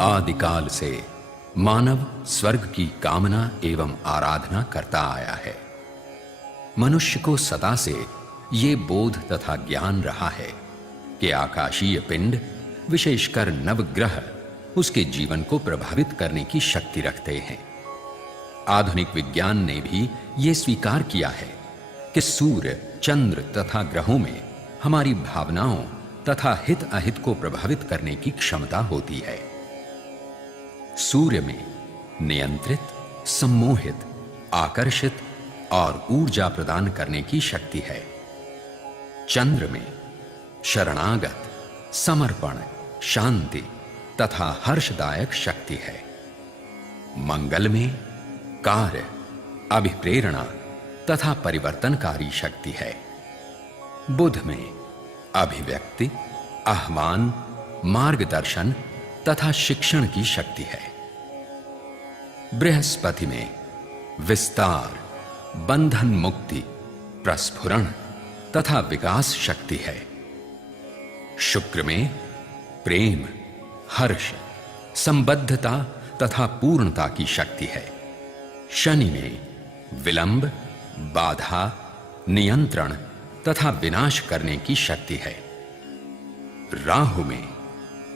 आदिकाल से मानव स्वर्ग की कामना एवं आराधना करता आया है। मनुष्य को सदा से ये बोध तथा ज्ञान रहा है कि आकाशीय पिंड, विशेषकर नवग्रह, उसके जीवन को प्रभावित करने की शक्ति रखते हैं। आधुनिक विज्ञान ने भी ये स्वीकार किया है कि सूर्य, चंद्र तथा ग्रहों में हमारी भावनाओं तथा हित अहित को प्रभावित करने की क्षमता होती है। सूर्य में नियंत्रित, सम्मोहित, आकर्षित और ऊर्जा प्रदान करने की शक्ति है। चंद्र में शरणागत, समर्पण, शांति तथा हर्षदायक शक्ति है। मंगल में कार्य, अभिप्रेरणा तथा परिवर्तनकारी शक्ति है। बुध में अभिव्यक्ति, आह्वान, मार्गदर्शन तथा शिक्षण की शक्ति है। बृहस्पति में विस्तार, बंधन मुक्ति, प्रस्फुरण तथा विकास शक्ति है। शुक्र में प्रेम, हर्ष, संबद्धता तथा पूर्णता की शक्ति है। शनि में विलंब, बाधा, नियंत्रण तथा विनाश करने की शक्ति है। राहु में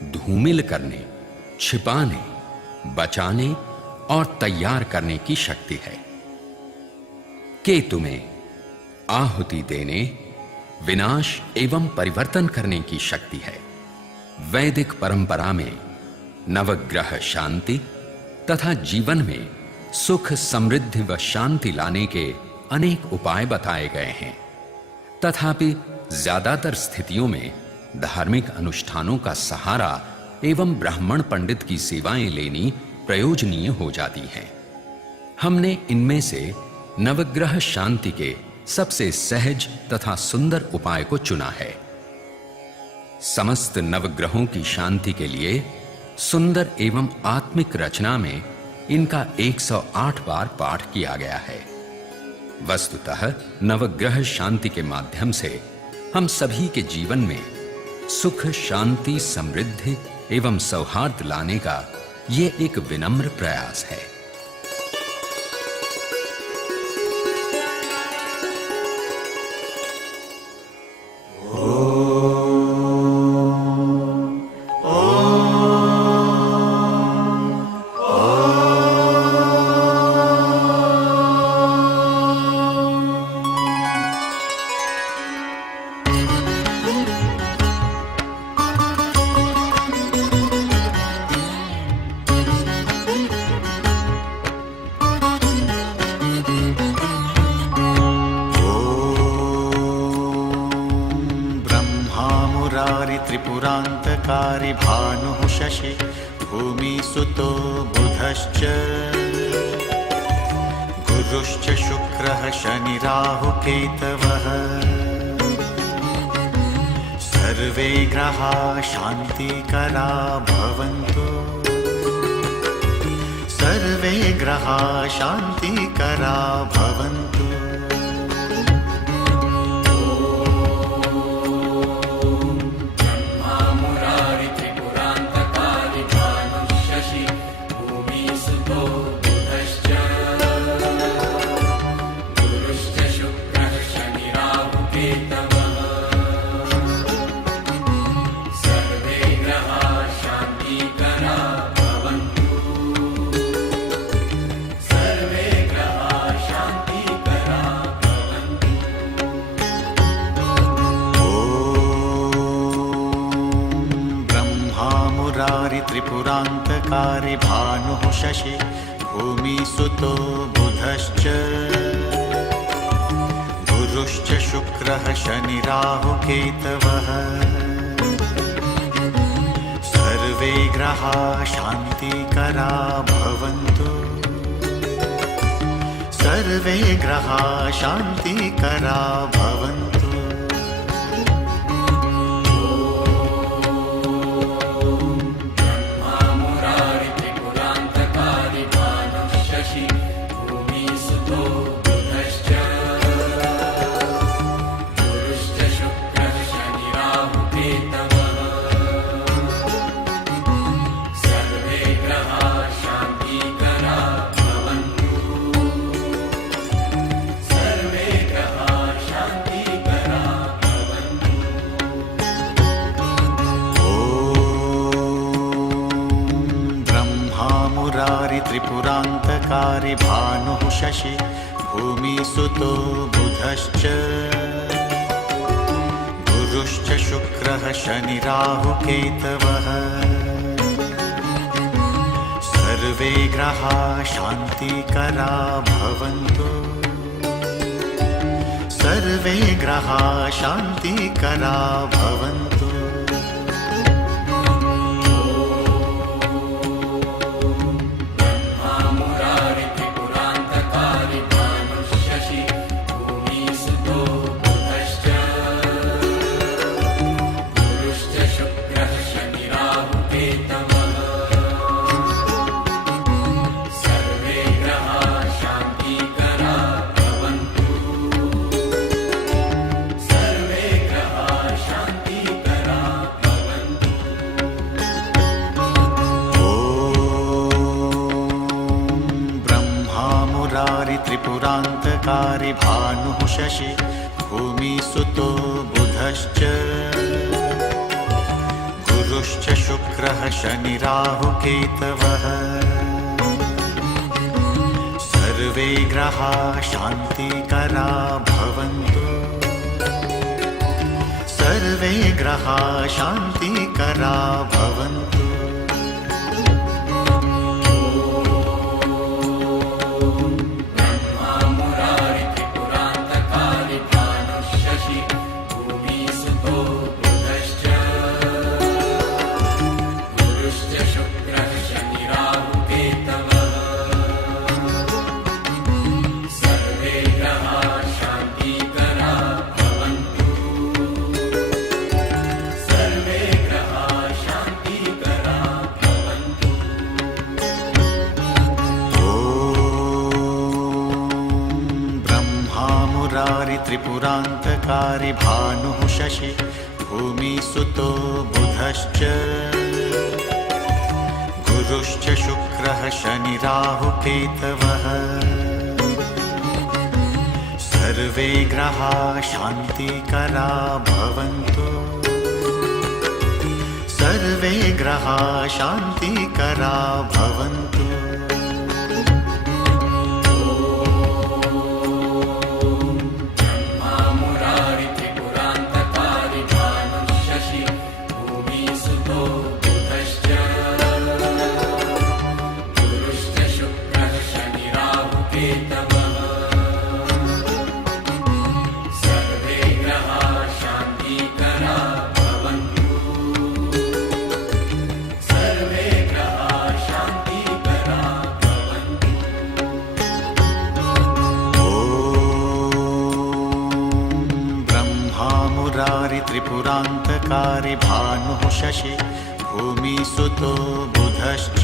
धूमिल करने, छिपाने, बचाने और तैयार करने की शक्ति है। केतु में आहुति देने, विनाश एवं परिवर्तन करने की शक्ति है। वैदिक परंपरा में नवग्रह शांति तथा जीवन में सुख, समृद्धि व शांति लाने के अनेक उपाय बताए गए हैं। तथापि ज्यादातर स्थितियों में धार्मिक अनुष्ठानों का सहारा एवं ब्राह्मण पंडित की सेवाएं लेनी प्रयोजनीय हो जाती हैं। हमने इनमें से नवग्रह शांति के सबसे सहज तथा सुंदर उपाय को चुना है। समस्त नवग्रहों की शांति के लिए सुंदर एवं आत्मिक रचना में इनका 108 बार पाठ किया गया है। वस्तुतः नवग्रह शांति के माध्यम से हम सभी के जीवन में सुख, शांति, समृद्धि एवं सौहार्द लाने का ये एक विनम्र प्रयास है। त्रिपुरान्तकारी भानुः शशि भूमिसुतो बुधश्च गुरुश्च शुक्रः शनिराहुकेतवः सर्वे ग्रहा शान्तिकरा भवन्तु, सर्वे ग्रहा शान्तिकरा भवन्तु। त्रिपुरान्तकारी भानुः शशि भूमिसुतो बुधश्च गुरुश्च शुक्रः शनिराहुकेतवः सर्वे ग्रहा शान्तिकरा भवन्तु, सर्वे ग्रहा शान्तिकरा भवन्तु। सर्वे त्रिपुरान्तकारि भानुः शशि भूमिसुतो बुधश्च गुरुश्च शुक्रः शनिराहुकेतवः सर्वे ग्रहाः शान्तिकरा भवन्तु सर्वे ग्रहाः शान्तिकरा भवन्तु त्रिपुरान्तकारि भानुः शशि भूमिसुतो बुधश्च गुरुश्च शुक्रः शनिराहुकेतवः सर्वे ग्रहाः शान्तिकरा भवन्तु सर्वे ग्रहाः शान्तिकरा भवन्तु त्रिपुरान्तकारि भानुः शशि भूमिसुतो बुधश्च गुरुश्च शुक्रः शनिराहुकेतवः सर्वे ग्रहाः शान्तिकरा भवन्तु सर्वे ग्रहाः शान्तिकरा भवन्तु त्रिपुरान्तकारि भानुः शशि भूमिसुतो बुधश्च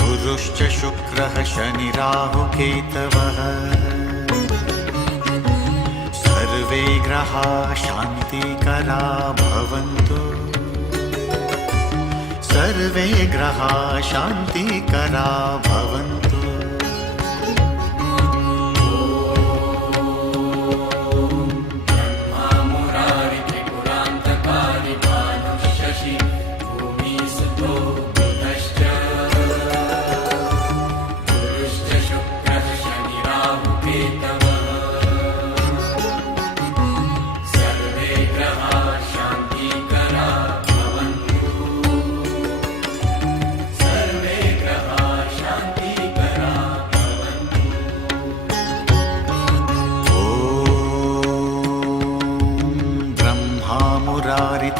गुरुश्च शुक्रः शनिराहुकेतवः सर्वे ग्रहाः शान्तिकरा भवन्तु सर्वे ग्रहाः शान्तिकरा भवन्तु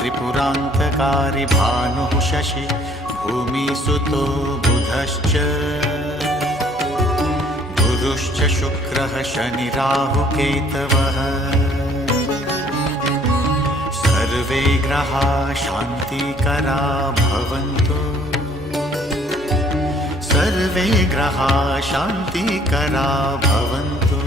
त्रिपुरान्तकारि भानुः शशि भूमिसुतो बुधश्च गुरुश्च शुक्रः शनिराहुकेतवः सर्वे ग्रहाः शान्तिकरा भवन्तु सर्वे ग्रहाः शान्तिकरा भवन्तु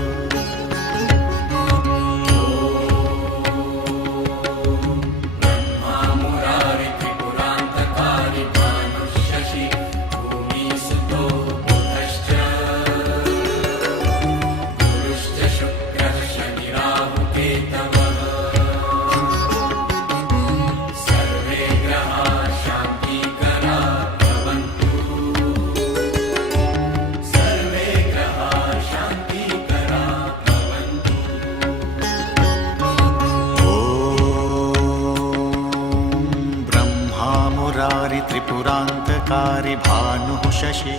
मुरारि त्रिपुरान्तकारि भानुः शशि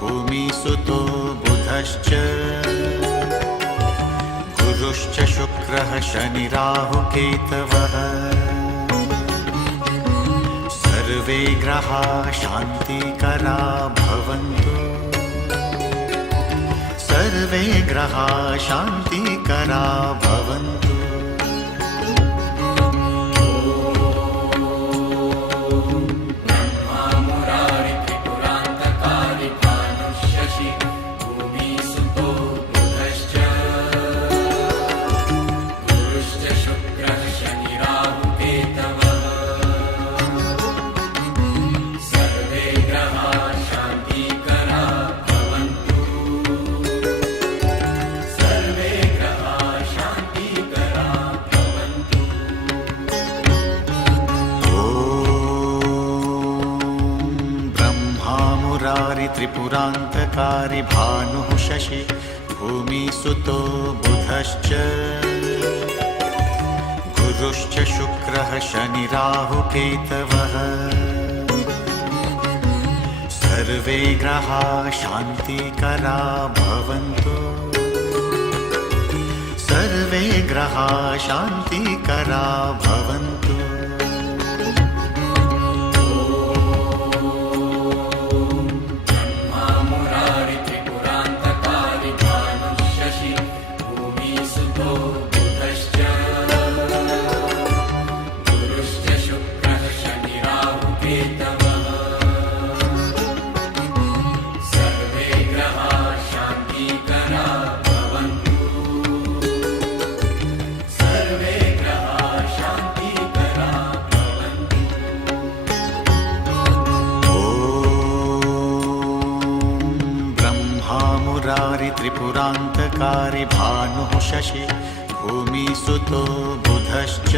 भूमिसुतो बुधश्च गुरुश्च शुक्रः शनिराहुकेतवः सर्वे ग्रहाः शान्तिकरा भवन्तु सर्वे ग्रहाः शान्तिकरा भवन्तु त्रिपुरान्तकारि भानुः शशि भूमिसुतो बुधश्च गुरुश्च शुक्रः शनिराहुकेतवः सर्वे ग्रहाः शान्तिकरा भवन्तु सर्वे ग्रहाः शान्तिकरा भवन्तु त्रिपुरान्तकारि भानुः शशि भूमिसुतो बुधश्च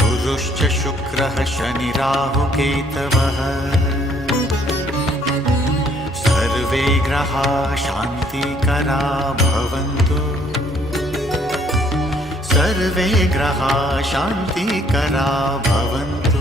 गुरुश्च शुक्रः शनिराहुकेतवः सर्वे ग्रहाः शान्तिकरा भवन्तु सर्वे ग्रहाः शान्तिकरा भवन्तु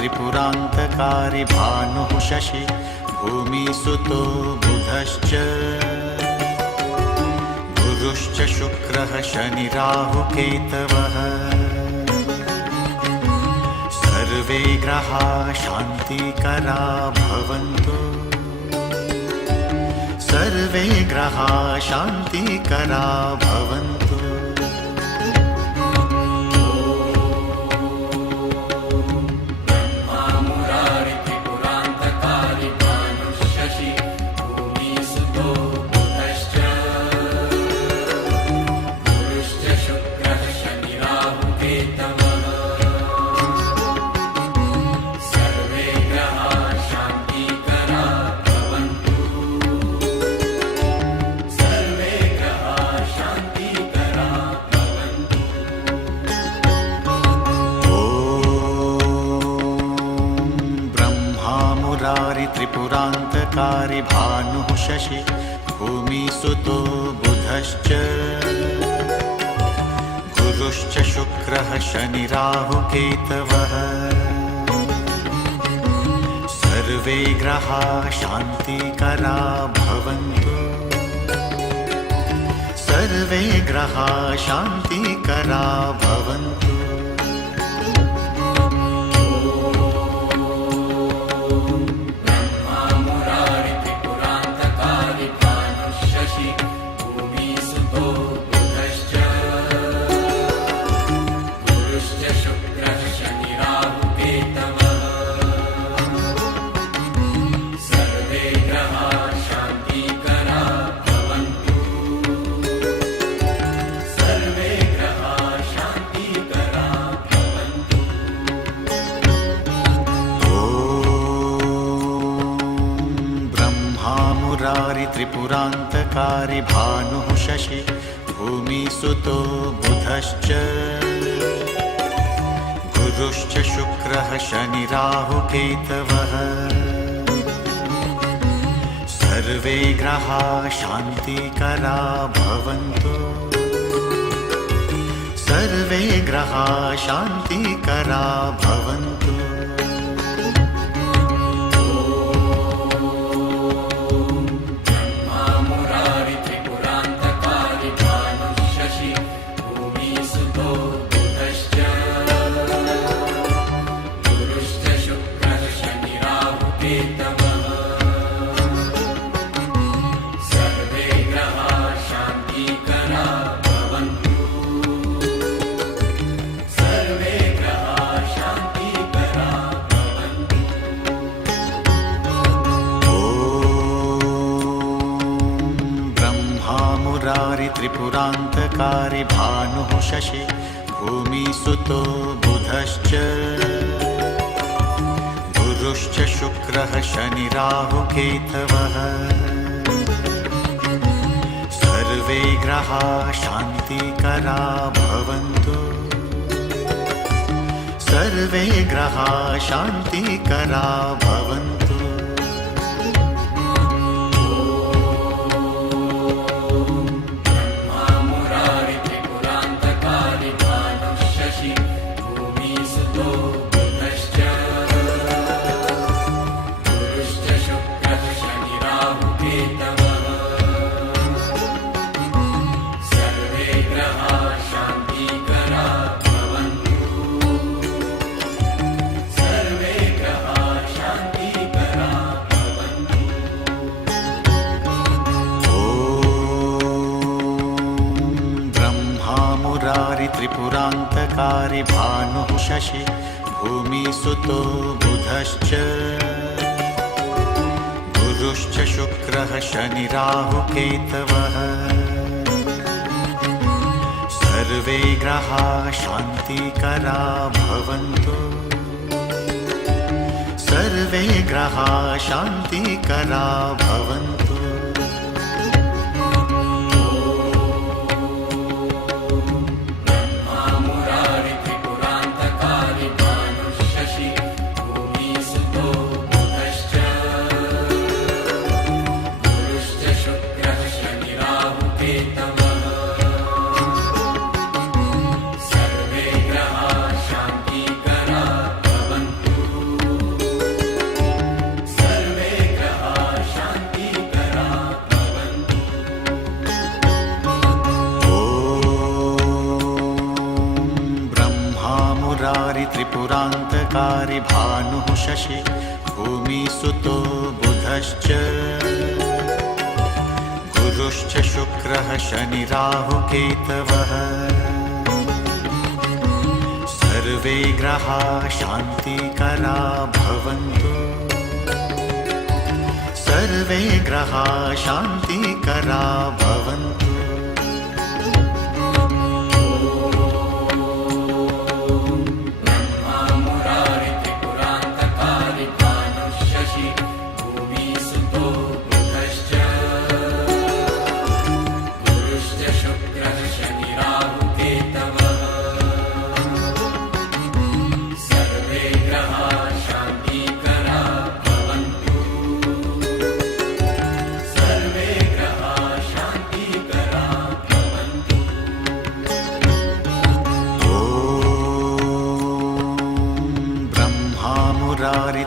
त्रिपुरान्तकारि भानुः शशि भूमिसुतो बुधश्च गुरुश्च शुक्रः शनिराहुकेतवः सर्वे ग्रहाः शान्तिकरा भवन्तु सर्वे ग्रहाः शान्तिकरा भवन्तु त्रिपुरान्तकारि भानुः शशि भूमिसुतो बुधश्च गुरुश्च शुक्रः शनिराहुकेतवः सर्वे ग्रहाः शान्तिकरा भवन्तु सर्वे ग्रहाः शान्तिकरा भवन्तु सर्वे ग्रहाः शान्तिकरा भवन्तु पुरान्तकारि भानुः शशि भूमिसुतो बुधश्च गुरुश्च शुक्रः शनिराहुकेतवः सर्वे ग्रहाः शान्तिकरा भवन्तु सर्वे ग्रहाः शान्तिकरा भवन्तु त्रिपुरान्तकारि भानुः शशि भूमिसुतो बुधश्च गुरुश्च शुक्रः शनिराहुकेतवः सर्वे ग्रहाः शान्तिकरा भवन्तु सर्वे ग्रहाः शान्तिकरा भवन्तु त्रिपुरान्तकारि भानुः शशि भूमिसुतो बुधश्च गुरुश्च शुक्रः शनिराहुकेतवः सर्वे ग्रहाः शान्तिकरा भवन्तु सर्वे ग्रहाः शान्तिकरा भवन्तु त्रिपुरान्तकारि भानुः शशि भूमिसुतो बुधश्च गुरुश्च शुक्रः शनिराहुकेतवः सर्वे ग्रहाः शान्तिकरा भवन्तु सर्वे ग्रहाः शान्तिकरा भवन्तु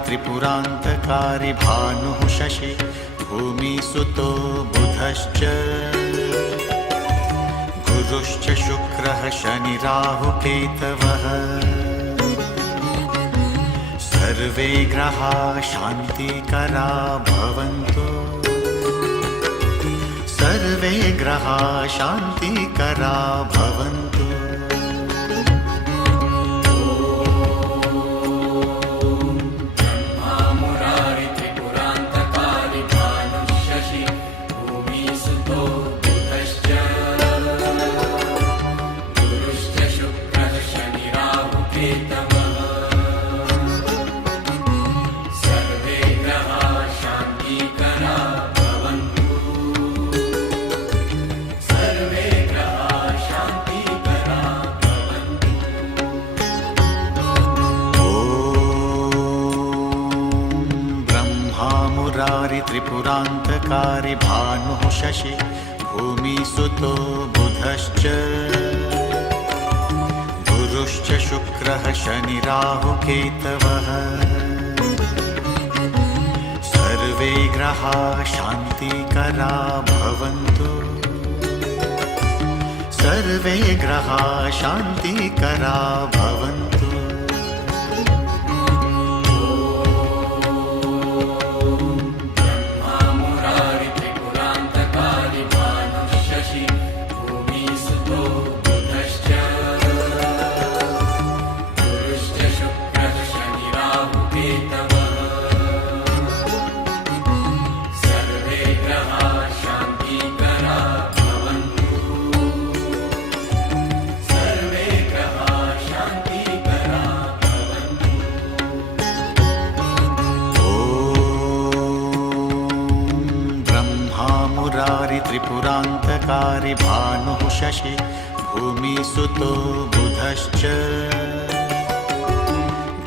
त्रिपुरान्तकारि भानुः शशि भूमिसुतो बुधश्च गुरुश्च शुक्रः शनिराहुकेतवः सर्वे ग्रहाः शान्तिकरा भवन्तु सर्वे ग्रहाः शान्तिकरा भवन्तु त्रिपुरान्तकारि भानुः शशि भूमिसुतो बुधश्च गुरुश्च शुक्रः शनिराहुकेतवः सर्वे ग्रहाः शान्तिकरा भवन्तु सर्वे ग्रहाः शान्तिकरा भवन्तु त्रिपुरान्तकारि भानुः शशि भूमिसुतो बुधश्च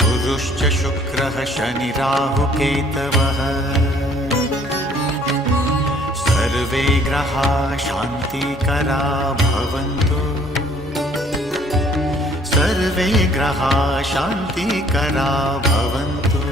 गुरुश्च शुक्रः शनिराहुकेतवः सर्वे ग्रहाः शान्तिकरा भवन्तु सर्वे ग्रहाः शान्तिकरा भवन्तु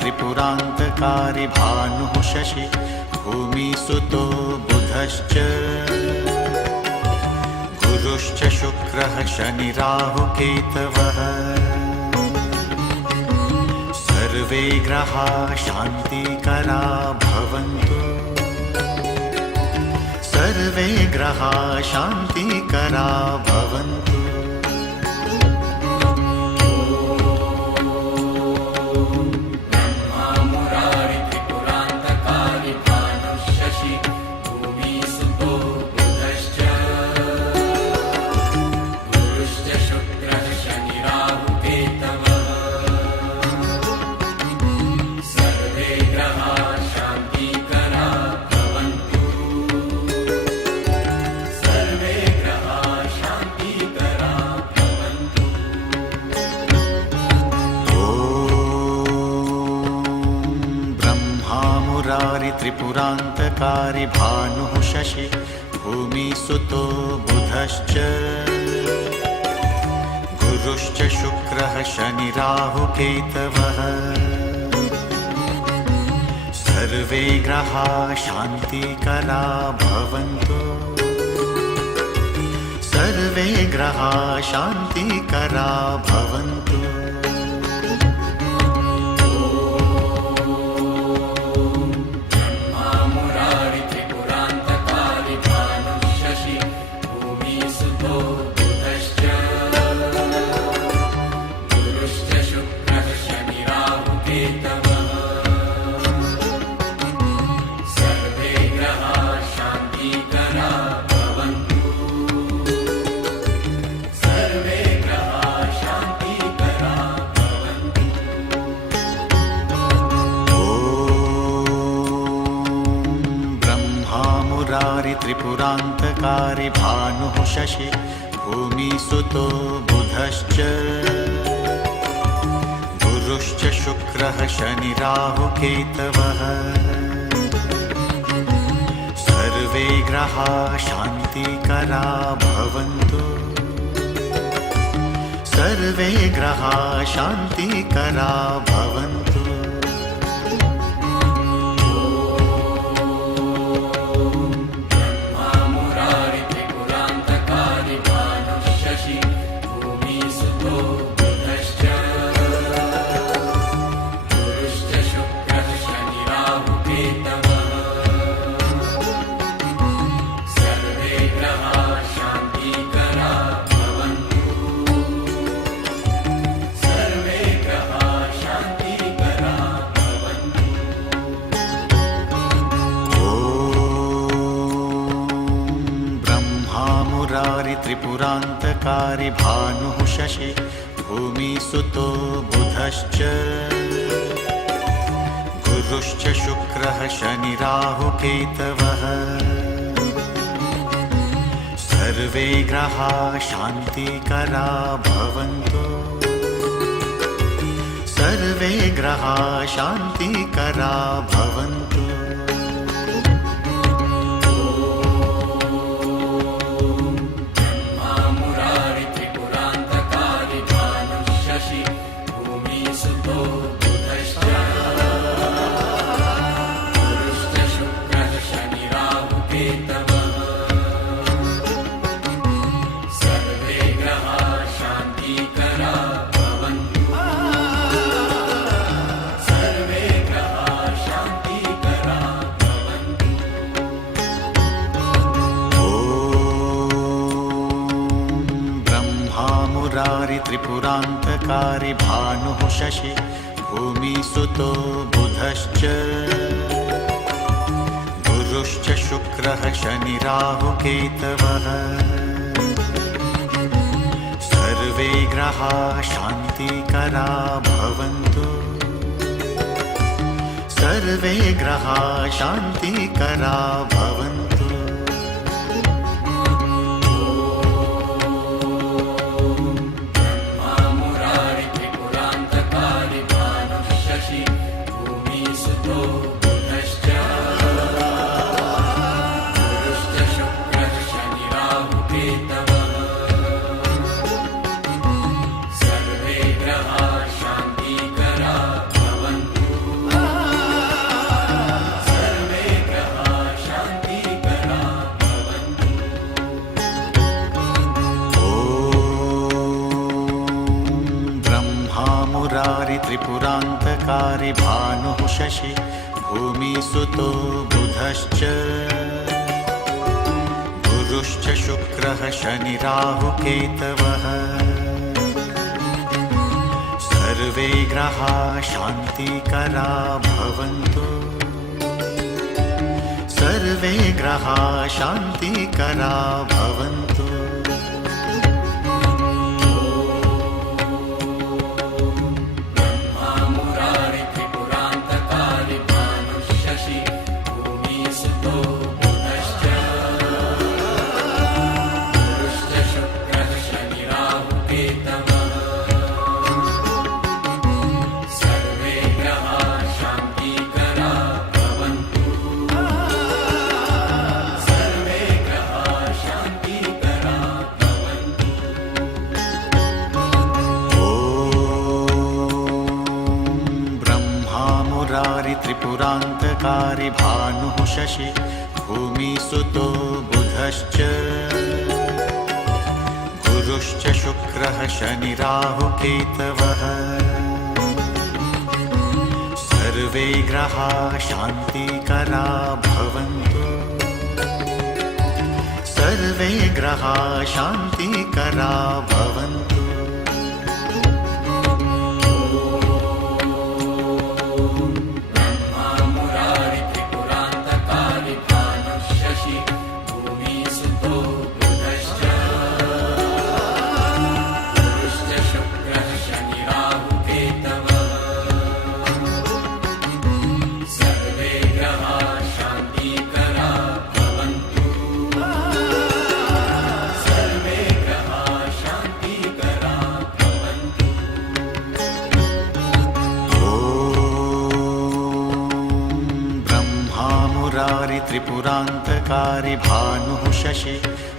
त्रिपुरान्तकारि भानुः शशि भूमिसुतो बुधश्च गुरुश्च शुक्रः शनिराहुकेतवः सर्वे ग्रहाः शान्तिकरा भवन्तु सर्वे ग्रहाः शान्तिकरा भवन्तु त्रिपुरान्तकारि भानुः शशि भूमिसुतो बुधश्च गुरुश्च शुक्रः शनिराहुकेतवः सर्वे ग्रहाः शान्तिकरा भवन्तु सर्वे ग्रहाः शान्तिकरा भवन्तु त्रिपुरान्तकारि भानुः शशि भूमिसुतो बुधश्च गुरुश्च शुक्रः शनिराहुकेतवः सर्वे ग्रहाः शान्तिकरा भवन्तु सर्वे ग्रहाः शान्तिकरा भवन्तु त्रिपुरान्तकारि भानुः शशि भूमिसुतो बुधश्च गुरुश्च शुक्रः शनिराहुकेतवः सर्वे ग्रहाः शान्तिकरा भवन्तु सर्वे ग्रहाः शान्तिकरा भवन्तु त्रिपुरान्तकारि भानुः शशि भूमिसुतो बुधश्च गुरुश्च शुक्रः शनिराहुकेतवः सर्वे ग्रहाः शान्तिकरा भवन्तु सर्वे ग्रहाः शान्तिकरा भवन्तु त्रिपुरान्तकारि भानुः शशि भूमिसुतो बुधश्च गुरुश्च शुक्रः शनिराहुकेतवः सर्वे ग्रहाः शान्तिकरा भवन्तु सर्वे ग्रहाः शान्तिकरा भवन्तु त्रिपुरान्तकारि भानुः शशि भूमिसुतो बुधश्च गुरुश्च शुक्रः शनिराहुकेतवः सर्वे ग्रहाः शान्तिकरा भवन्तु सर्वे ग्रहाः शान्तिकरा भवन्तु त्रिपुरान्तकारि भानुः शशि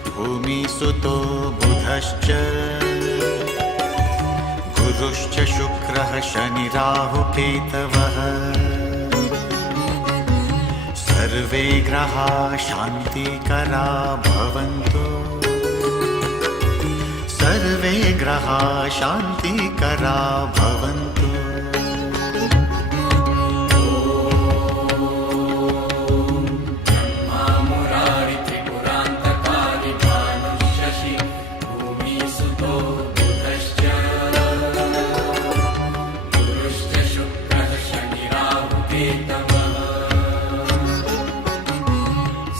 भूमिसुतो बुधश्च गुरुश्च शुक्रः शनिराहुकेतवः सर्वे ग्रहाः शान्तिकरा भवन्तु सर्वे ग्रहाः शान्तिकरा भवन्तु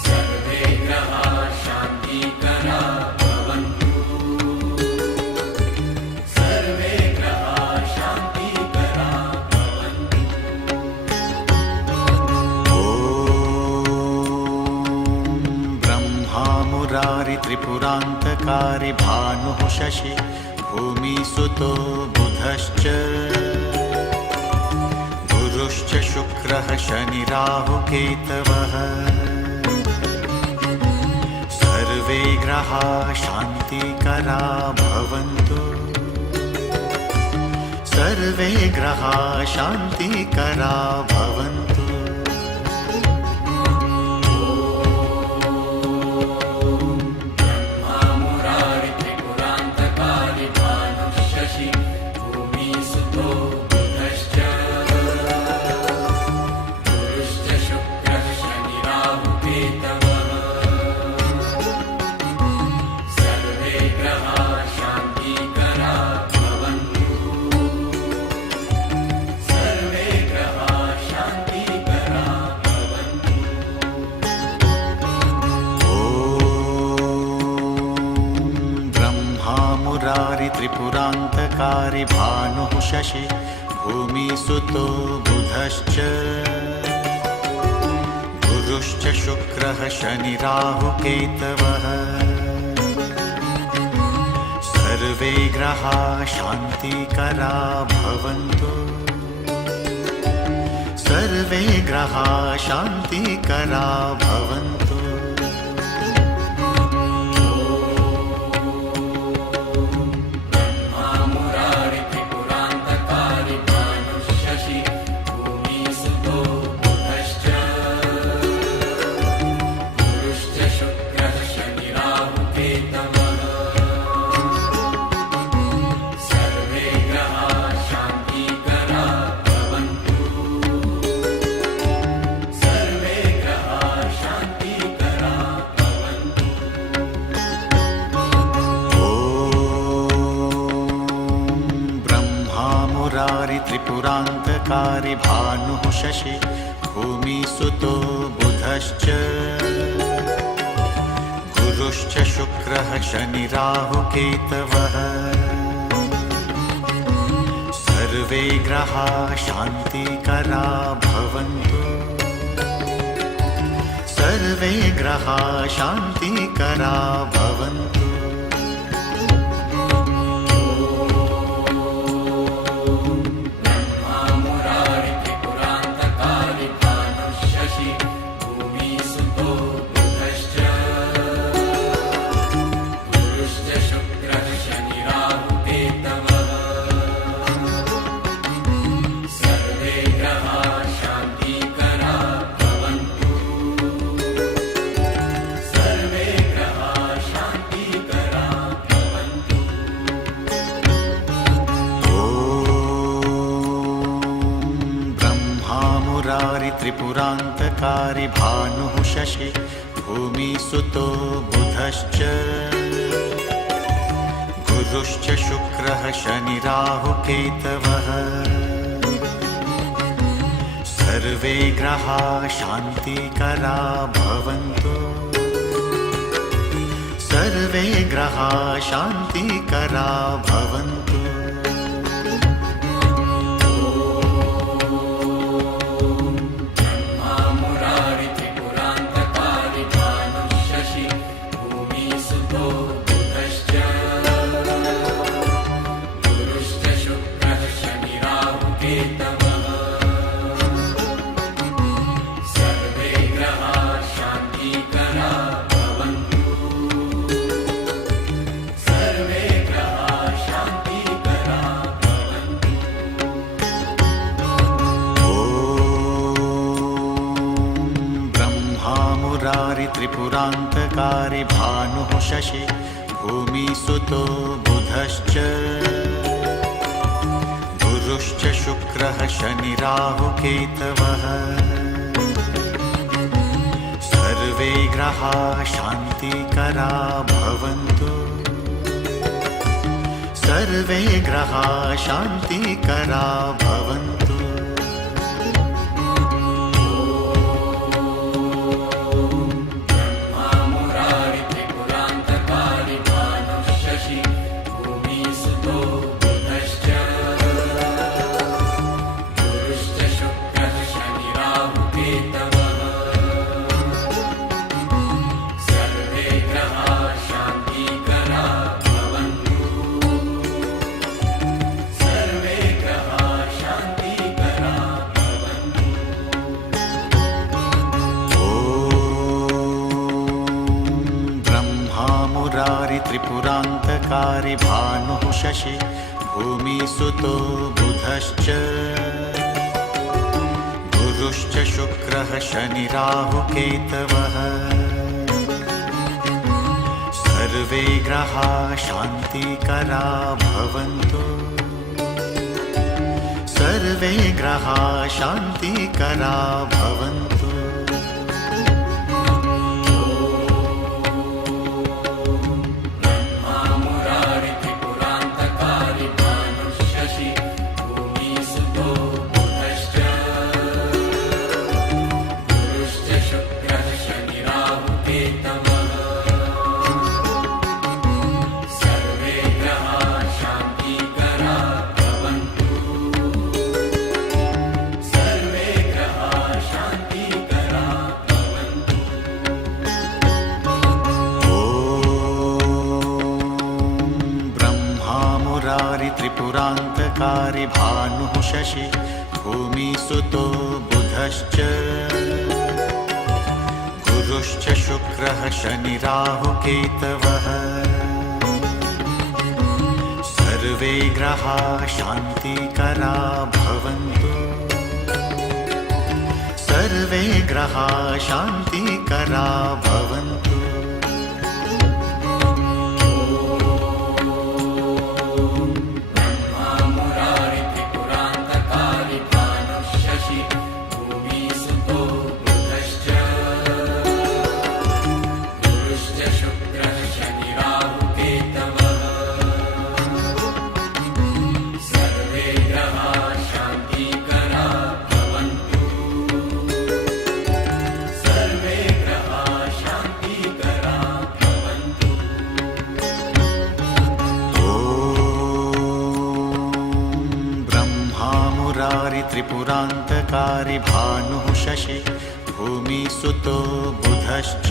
सर्वे ग्रहाः शान्तिकरा भवन्तु त्रिपुरान्तकारि भानुः शशि भूमिसुतो बुधश्च गुरुश्च शुक्रः शनिराहुकेतवः सर्वे ग्रहाः शान्तिकरा भवन्तु सर्वे ग्रहाः शान्तिकरा भवन्तु त्रिपुरान्तकारि भानुः शशि भूमिसुतो बुधश्च गुरुश्च शुक्रः शनिराहुकेतवः सर्वे ग्रहाः शान्तिकरा भवन्तु सर्वे ग्रहाः शान्तिकरा भवन्तु त्रिपुरान्तकारि भानुः शशि भूमिसुतो बुधश्च गुरुश्च शुक्रः शनिराहुकेतवः सर्वे ग्रहाः शान्तिकरा भवन्तु सर्वे ग्रहाः शान्तिकरा भवन्तु त्रिपुरान्तकारि भानुः शशि भूमिसुतो बुधश्च गुरुश्च शुक्रः शनिराहुकेतवः सर्वे ग्रहाः शान्तिकरा भवन्तु सर्वे ग्रहाः शान्तिकरा भवन्तु त्रिपुरान्तकारि भानुः शशि भूमिसुतो बुधश्च गुरुश्च शुक्रः शनिराहुकेतवः सर्वे ग्रहाः शान्तिकरा भवन्तु सर्वे ग्रहाः शान्तिकरा भवन्तु सर्वे ग्रहाः त्रिपुरान्तकारी भानुः शशि भूमिसुतो बुधश्च गुरुश्च शुक्रः शनिराहुकेतवः सर्वे ग्रहाः शान्तिकरा भवन्तु सर्वे ग्रहाः शान्तिकरा भवन्तु त्रिपुरान्तकारी भानुः शशि भूमिसुतो बुधश्च गुरुश्च शुक्रः शनिराहुकेतवः सर्वे ग्रहाः शान्तिकरा भवन्तु सर्वे ग्रहाः शान्तिकरा भवन्तु त्रिपुरान्तकारी भानुः शशि भूमिसुतो बुधश्च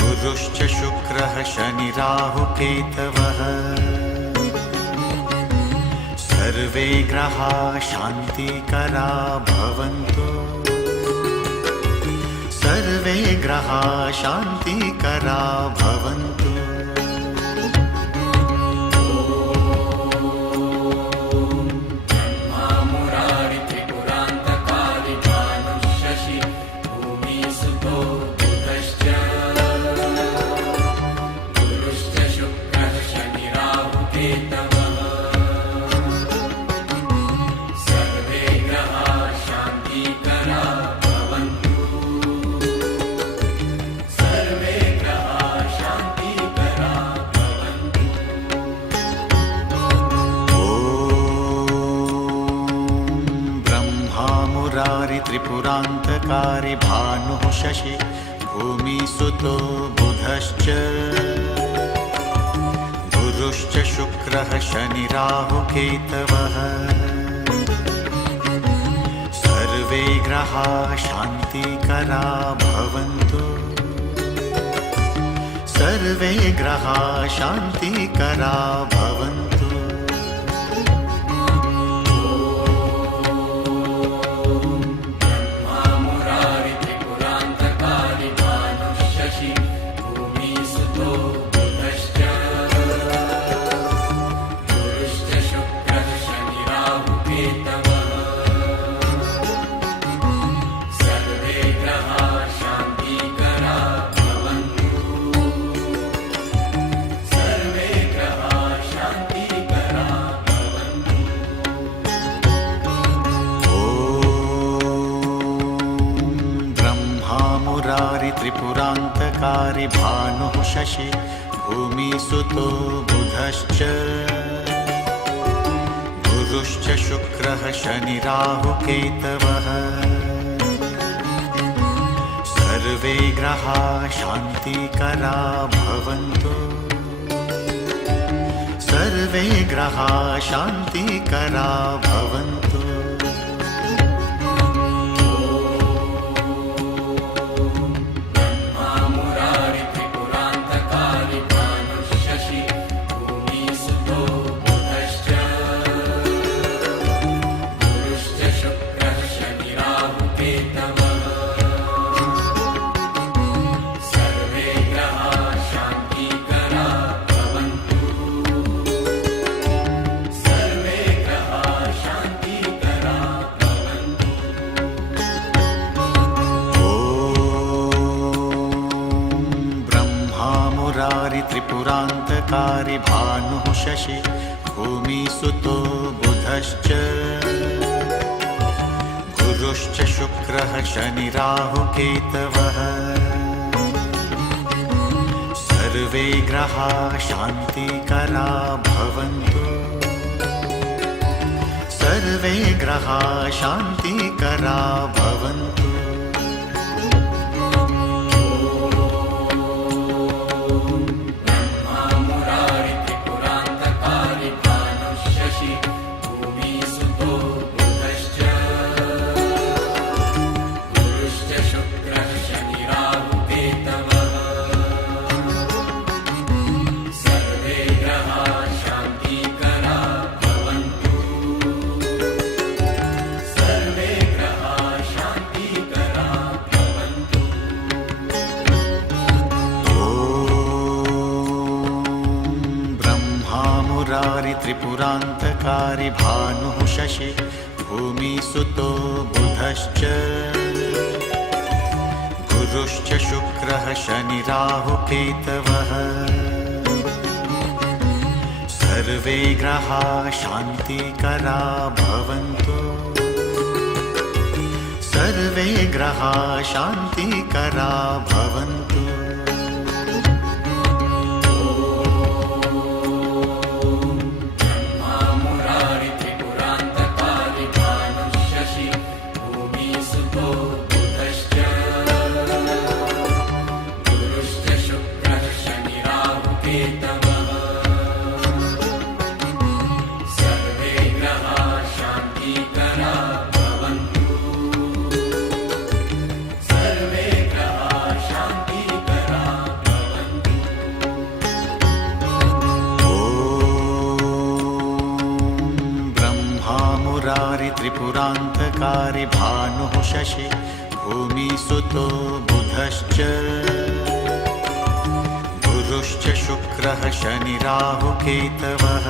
गुरुश्च शुक्रः शनिराहुकेतवः सर्वे ग्रहाः शान्तिकरा भवन्तु सर्वे ग्रहाः शान्तिकरा भवन्तु त्रिपुरान्तकारी भानुः शशि भूमिसुतो बुधश्च गुरुश्च शुक्रः शनिराहुकेतवः सर्वे ग्रहाः शान्तिकरा भवन्तु सर्वे ग्रहाः शान्तिकरा भवन्तु त्रिपुरान्तकारी भानुः शशि भूमिसुतो बुधश्च गुरुश्च शुक्रः शनिराहुकेतवः सर्वे ग्रहाः शान्तिकरा भवन्तु सर्वे ग्रहाः शान्तिकरा भवन्तु सर्वे ग्रहाः त्रिपुरान्तकारि भानुः शशि भूमिसुतो बुधश्च गुरुश्च शुक्रः शनिराहुकेतवः सर्वे ग्रहाः शान्तिकरा भवन्तु सर्वे ग्रहाः शान्तिकरा भवन्तु त्रिपुरान्तकारि भानुः शशि भूमिसुतो बुधश्च गुरुश्च शुक्रः शनिराहुकेतवः सर्वे ग्रहाः शान्तिकरा भवन्तु सर्वे ग्रहाः शान्तिकरा भवन्तु त्रिपुरान्तकारि भानुः शशि भूमिसुतो बुधश्च गुरुश्च शुक्रः शनिराहुकेतवः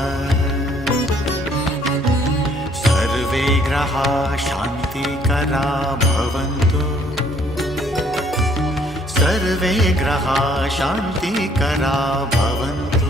सर्वे ग्रहाः शान्तिकरा भवन्तु सर्वे ग्रहाः शान्तिकरा भवन्तु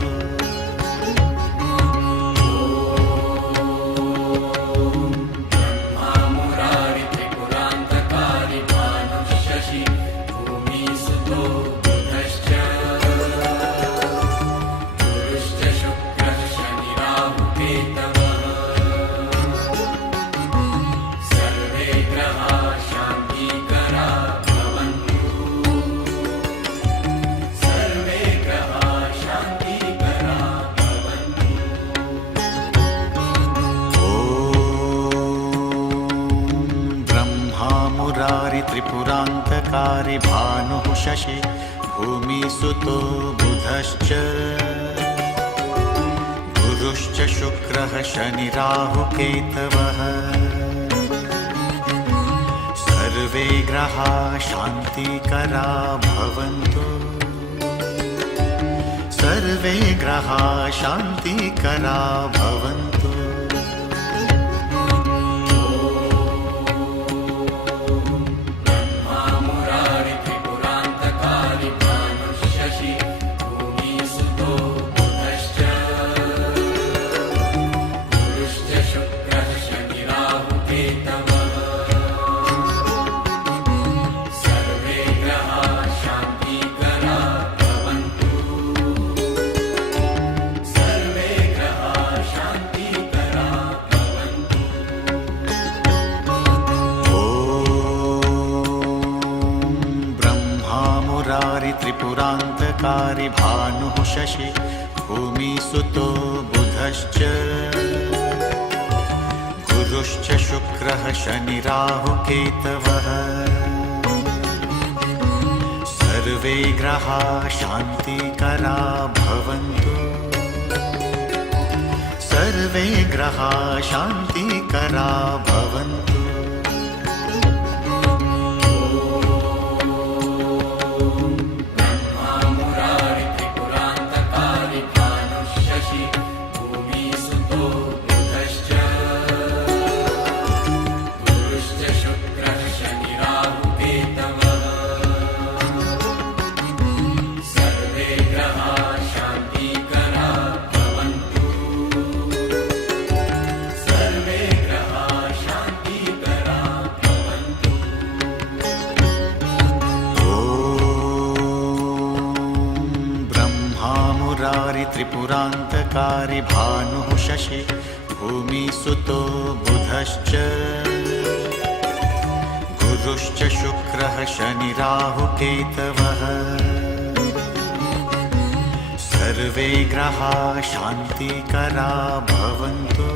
त्रिपुरान्तकारि भानुः शशि भूमिसुतो बुधश्च गुरुश्च शुक्रः शनिराहुकेतवः सर्वे ग्रहाः शान्तिकरा भवन्तु सर्वे ग्रहाः शान्तिकरा भवन्तु त्रिपुरान्तकारि भानुः शशि भूमिसुतो बुधश्च गुरुश्च शुक्रः शनिराहुकेतवः सर्वे ग्रहाः शान्तिकरा भवन्तु सर्वे ग्रहाः शान्तिकरा भवन्तु सर्वे ग्रहाः शान्तिकरा त्रिपुरान्तकारि भानुः शशि भूमिसुतो बुधश्च गुरुश्च शुक्रः शनिराहुकेतवः सर्वे ग्रहाः शान्तिकरा भवन्तु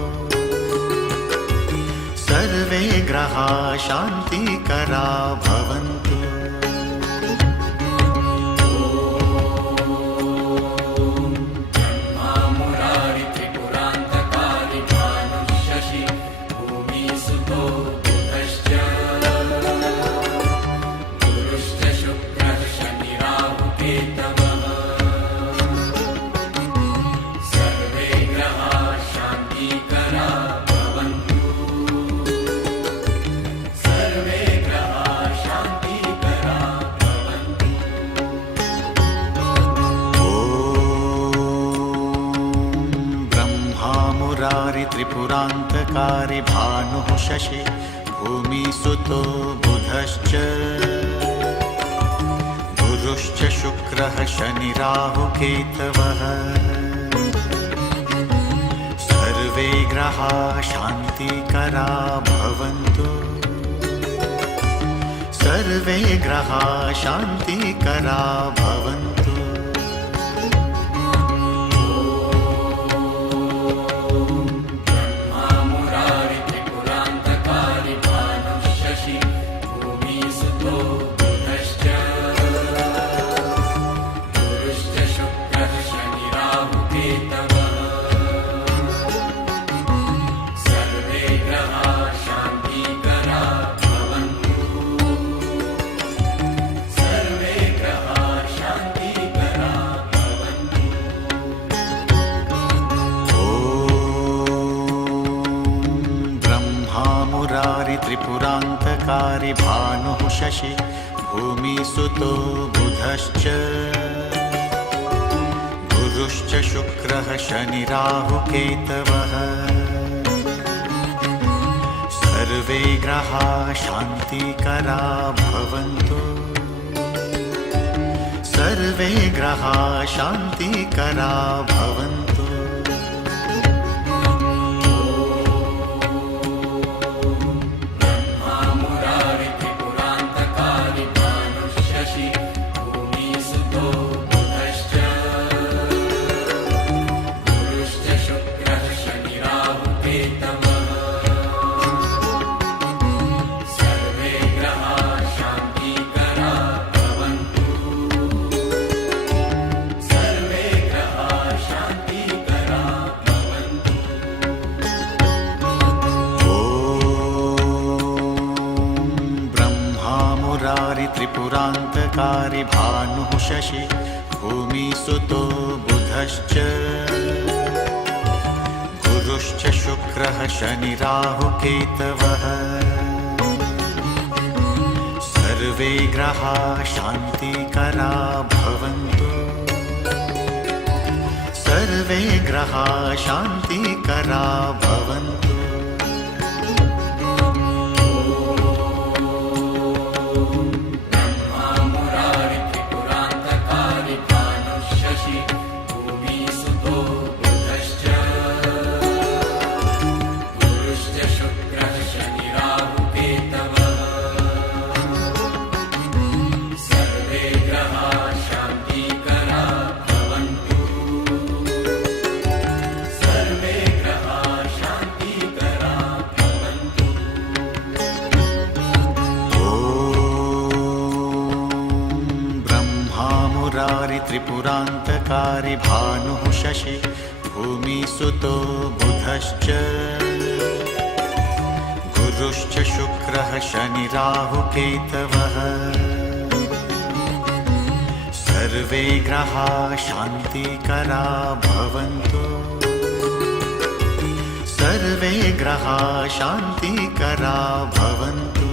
सर्वे ग्रहाः शान्तिकरा भवन्तु त्रिपुरान्तकारि भानुः शशि भूमिसुतो बुधश्च गुरुश्च शुक्रः शनिराहुकेतवः सर्वे ग्रहाः शान्तिकरा भवन्तु सर्वे ग्रहाः शान्तिकरा भवन्तु त्रिपुरान्तकारि भानुः शशि भूमिसुतो बुधश्च गुरुश्च शुक्रः शनिराहुकेतवः सर्वे ग्रहाः शान्तिकरा भवन्तु सर्वे ग्रहाः शान्तिकरा भवन्तु त्रिपुरान्तकारि भानुः शशि भूमिसुतो बुधश्च गुरुश्च शुक्रः शनिराहुकेतवः सर्वे ग्रहाः शान्तिकरा भवन्तु सर्वे ग्रहाः शान्तिकरा भवन्तु त्रिपुरान्तकारि भानुः शशि भूमिसुतो बुधश्च गुरुश्च शुक्रः शनिराहुकेतवः सर्वे ग्रहाः शान्तिकरा भवन्तु सर्वे ग्रहाः शान्तिकरा भवन्तु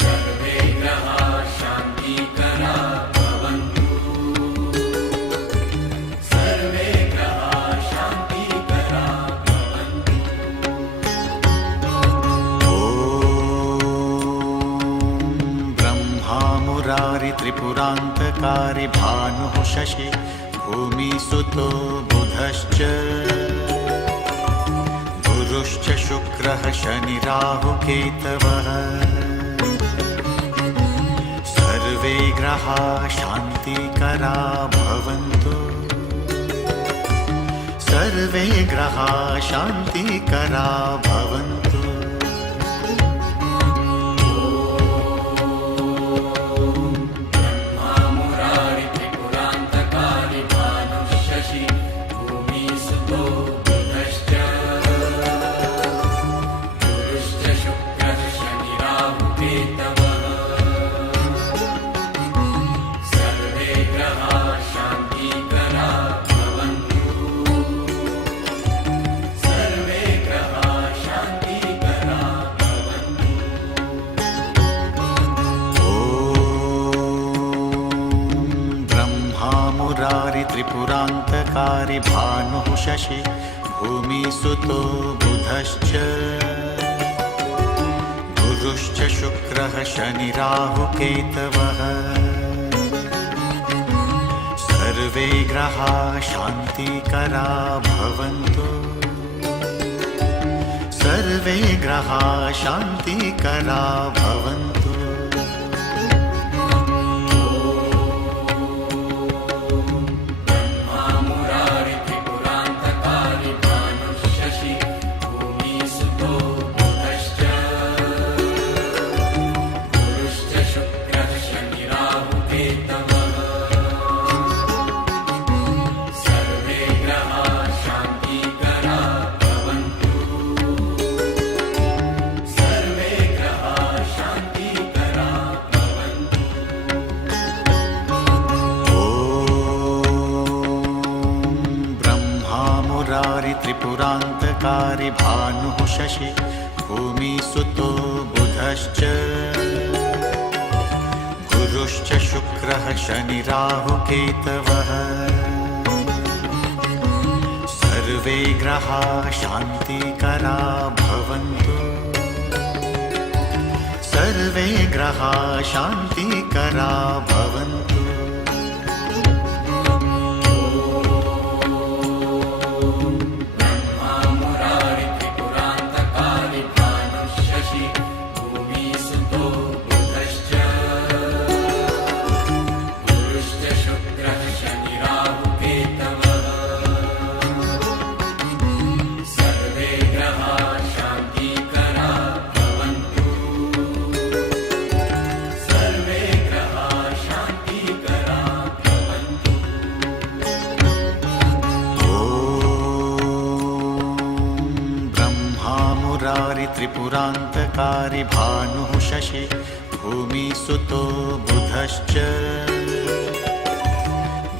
सर्वे ग्रहाः शान्ति त्रिपुरान्तकारि भानुः शशि भूमिसुतो बुधश्च गुरुश्च शुक्रः शनिराहुकेतवः सर्वे ग्रहाः शान्तिकरा भवन्तु सर्वे ग्रहाः शान्तिकरा भवन्तु त्रिपुरान्तकारि भानुः शशि भूमिसुतो बुधश्च गुरुश्च शुक्रः शनिराहुकेतवः सर्वे ग्रहाः शान्तिकरा भवन्तु सर्वे ग्रहाः शान्तिकरा भवन्तु त्रिपुरान्तकारि भानुः शशि भूमिसुतो बुधश्च गुरुश्च शुक्रः शनिराहुकेतवः सर्वे ग्रहाः शान्तिकरा भवन्तु सर्वे ग्रहाः शान्तिकरा भवन्तु त्रिपुरान्तकारि भानुः शशि भूमिसुतो बुधश्च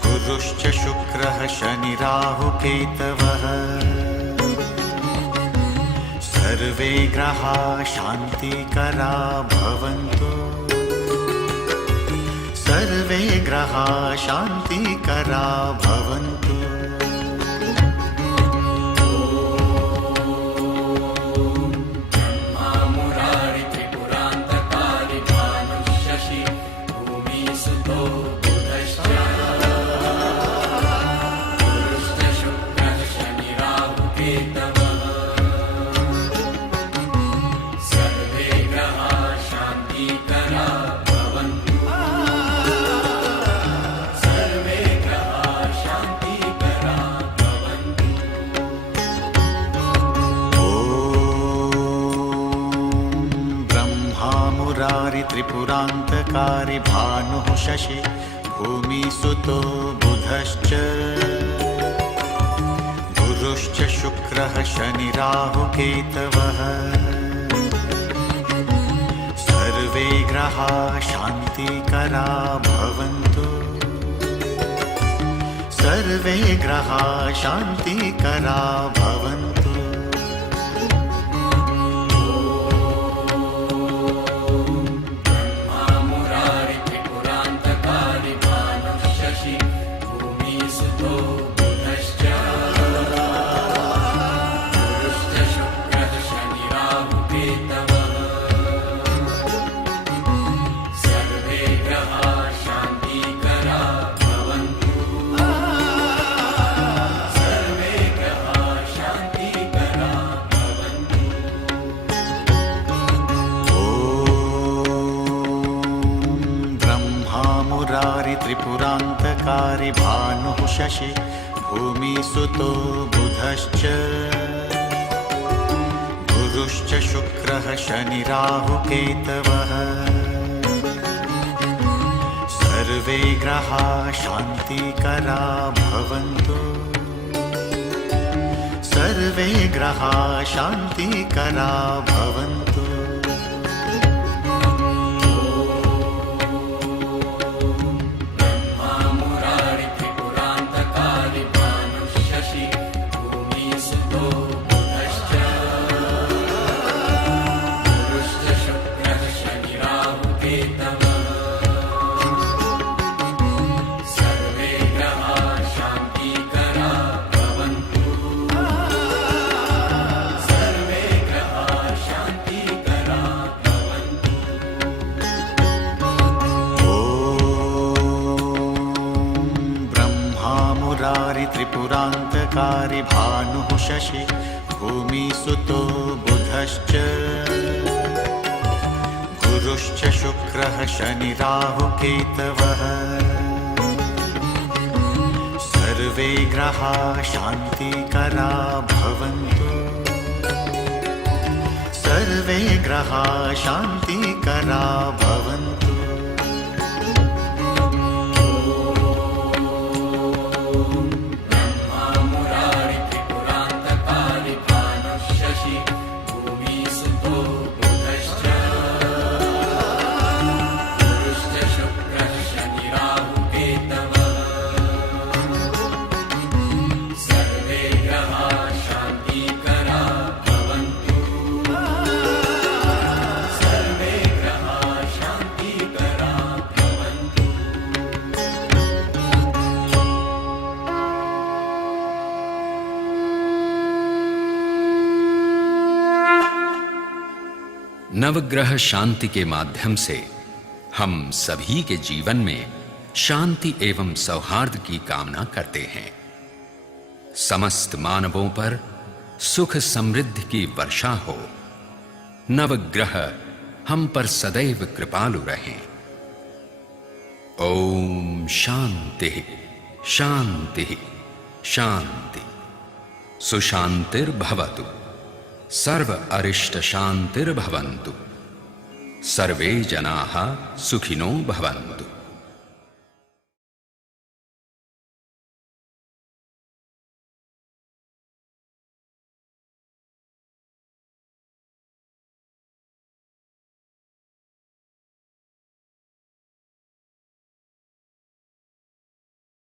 गुरुश्च शुक्रः शनिराहुकेतवः सर्वे ग्रहाः शान्तिकरा भवन्तु सर्वे ग्रहाः शान्तिकरा भवन्तु त्रिपुरान्तकारि भानुः शशि भूमिसुतो बुधश्च गुरुश्च शुक्रः शनिराहुकेतवः सर्वे ग्रहाः शान्तिकरा भवन्तु सर्वे ग्रहाः शान्तिकरा भवन्तु सर्वे ग्रहाः शशि भूमिसुतो बुधश्च गुरुश्च शुक्रः शनिराहुकेतवः सर्वे ग्रहाः शान्तिकरा भवन्तु सर्वे ग्रहाः शान्तिकरा भवन्तु त्रिपुरान्तकारी भानुः शशि भूमिसुतो बुधश्च गुरुश्च शुक्रः शनिराहुकेतवः सर्वे ग्रहाः शान्तिकरा भवन्तु सर्वे ग्रहाः शान्तिकरा भवन्तु नवग्रह शांति के माध्यम से हम सभी के जीवन में शांति एवं सौहार्द की कामना करते हैं। समस्त मानवों पर सुख समृद्धि की वर्षा हो। नवग्रह हम पर सदैव कृपालु रहें। ओम शांति शांति शांति। सुशांतिर्भवतु। सर्व अरिष्ट शांतिर्भवन्तु। सर्वे जनाः सुखिनो भवन्तु।